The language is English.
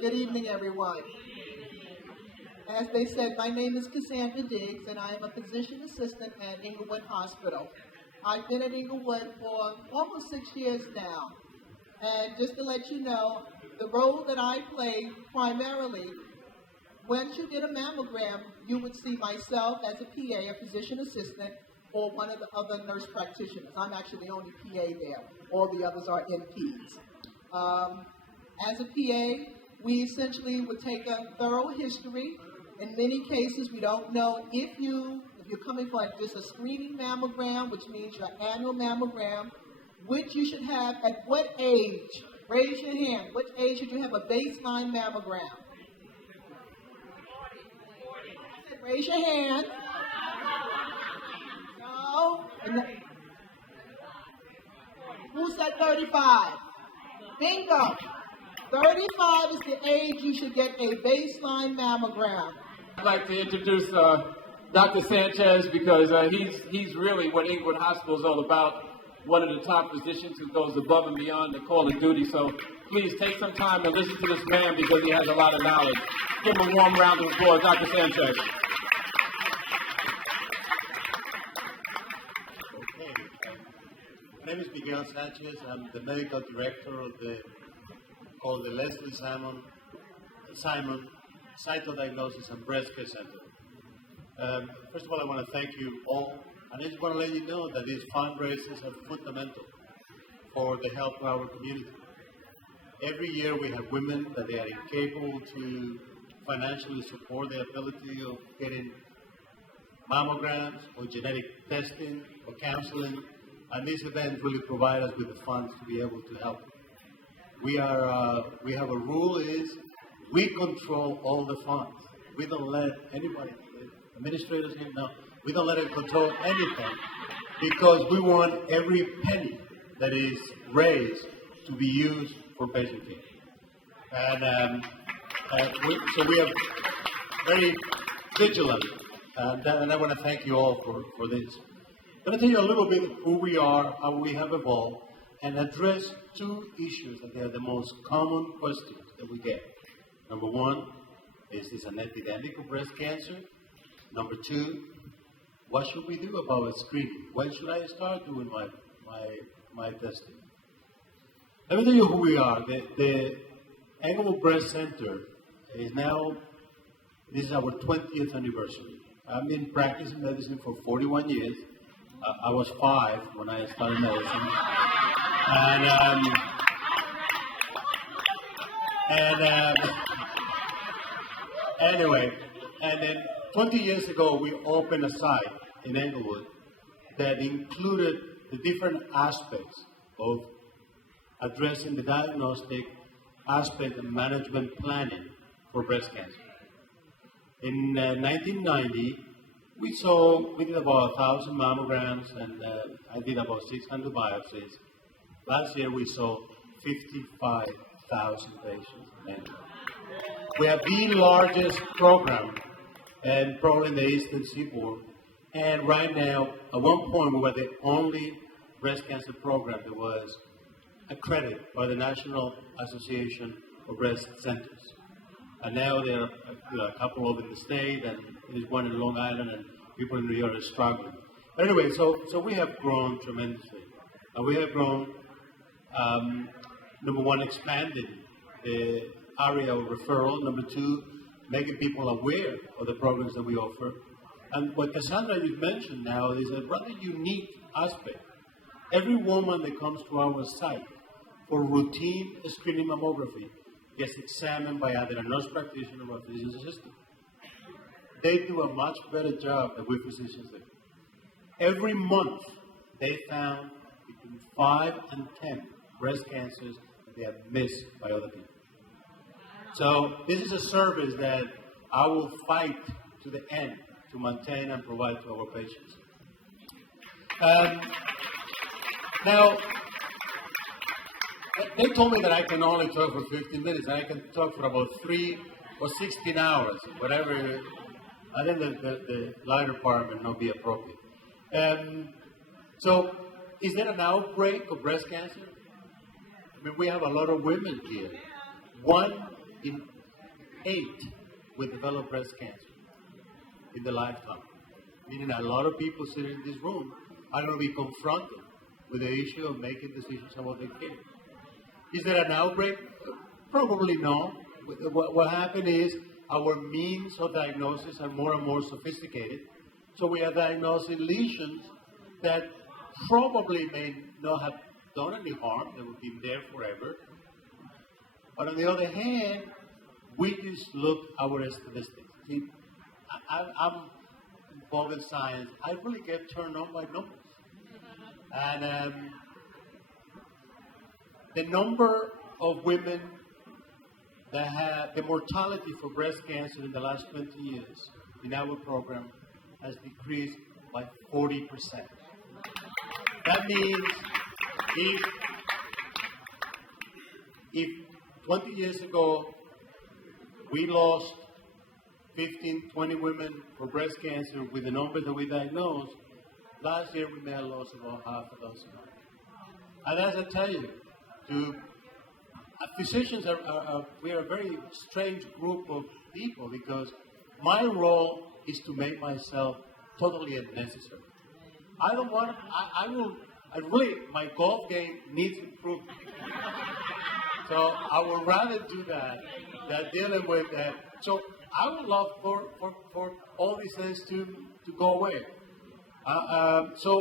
Good evening, everyone. As they said, my name is Cassandra Diggs, and I am a physician assistant at Englewood Hospital. I've been at Englewood for almost 6 years now. And just to let you know, the role that I play primarily, once you get a mammogram, you would see myself as a PA, a physician assistant, or one of the other nurse practitioners. I'm actually the only PA there. All the others are NPs. As a PA, we essentially would take a thorough history. In many cases, we don't know if you're coming for just a screening mammogram, which means your annual mammogram, which you should have at what age? Raise your hand. What age should you have a baseline mammogram? I said, raise your hand. No. Who said 35? Bingo. 35 is the age you should get a baseline mammogram. I'd like to introduce Dr. Sanchez because he's really what Englewood Hospital is all about. One of the top physicians who goes above and beyond the call of duty. So please take some time and listen to this man because he has a lot of knowledge. Give him a warm round of applause, Dr. Sanchez. Okay. My name is Miguel Sanchez. I'm the medical director of the Leslie Simon Cytodiagnosis and Breast Care Center. First of all, I want to thank you all. And I just want to let you know that these fundraisers are fundamental for the health of our community. Every year we have women that they are incapable to financially support their ability of getting mammograms or genetic testing or counseling. And these events really provide us with the funds to be able to help. We have a rule is we control all the funds. We don't let anybody, administrators here, no, we don't let them control anything because we want every penny that is raised to be used for patient care. And so we are very vigilant, and I want to thank you all for this. I'm going to tell you a little bit who we are, how we have evolved, and address two issues that are the most common questions that we get. Number one, is this an epidemic of breast cancer? Number two, what should we do about screening? When should I start doing my testing? Let me tell you who we are. The Englewood Breast Center is now, this is our 20th anniversary. I've been practicing medicine for 41 years. I was 5 when I started medicine. Anyway, and then 20 years ago, we opened a site in Englewood that included the different aspects of addressing the diagnostic aspect and management planning for breast cancer. In 1990, we did about 1,000 mammograms, and I did about 600 biopsies. Last year, we saw 55,000 patients. We have the largest program, and probably in the Eastern Seaboard. And right now, at one point, we were the only breast cancer program that was accredited by the National Association of Breast Centers. And now there are a couple of in the state, and there's one in Long Island, and people in New York are struggling. But anyway, so we have grown tremendously. And we have grown, number one, expanding the area of referral. Number two, making people aware of the programs that we offer. And what Cassandra just mentioned now is a rather unique aspect. Every woman that comes to our site for routine screening mammography gets examined by either a nurse practitioner or a physician's assistant. They do a much better job than we physicians do. Every month, they found between 5 and 10 breast cancers that they have missed by other people. So this is a service that I will fight to the end to maintain and provide to our patients. Now, they told me that I can only talk for 15 minutes, and I can talk for about 3 or 16 hours, whatever. I think the latter part may not be appropriate. So, is there an outbreak of breast cancer? I mean, we have a lot of women here. 1 in 8 will develop breast cancer in their lifetime. Meaning a lot of people sitting in this room are going to be confronted with the issue of making decisions about their care. Is there an outbreak? Probably no. What happened is our means of diagnosis are more and more sophisticated. So we are diagnosing lesions that probably may not have done any harm. They would be there forever. But on the other hand, we just look at our statistics. See, I'm involved in science. I really get turned on by numbers. And the number of women that have the mortality for breast cancer in the last 20 years in our program has decreased by 40%. That means if 20 years ago we lost 15, 20 women for breast cancer with the numbers that we diagnosed, last year we may have lost about half a dozen. And as I tell you, physicians we are a very strange group of people because my role is to make myself totally unnecessary. I don't want. My golf game needs improvement. So I would rather do that than dealing with that. So I would love for all these things to go away. So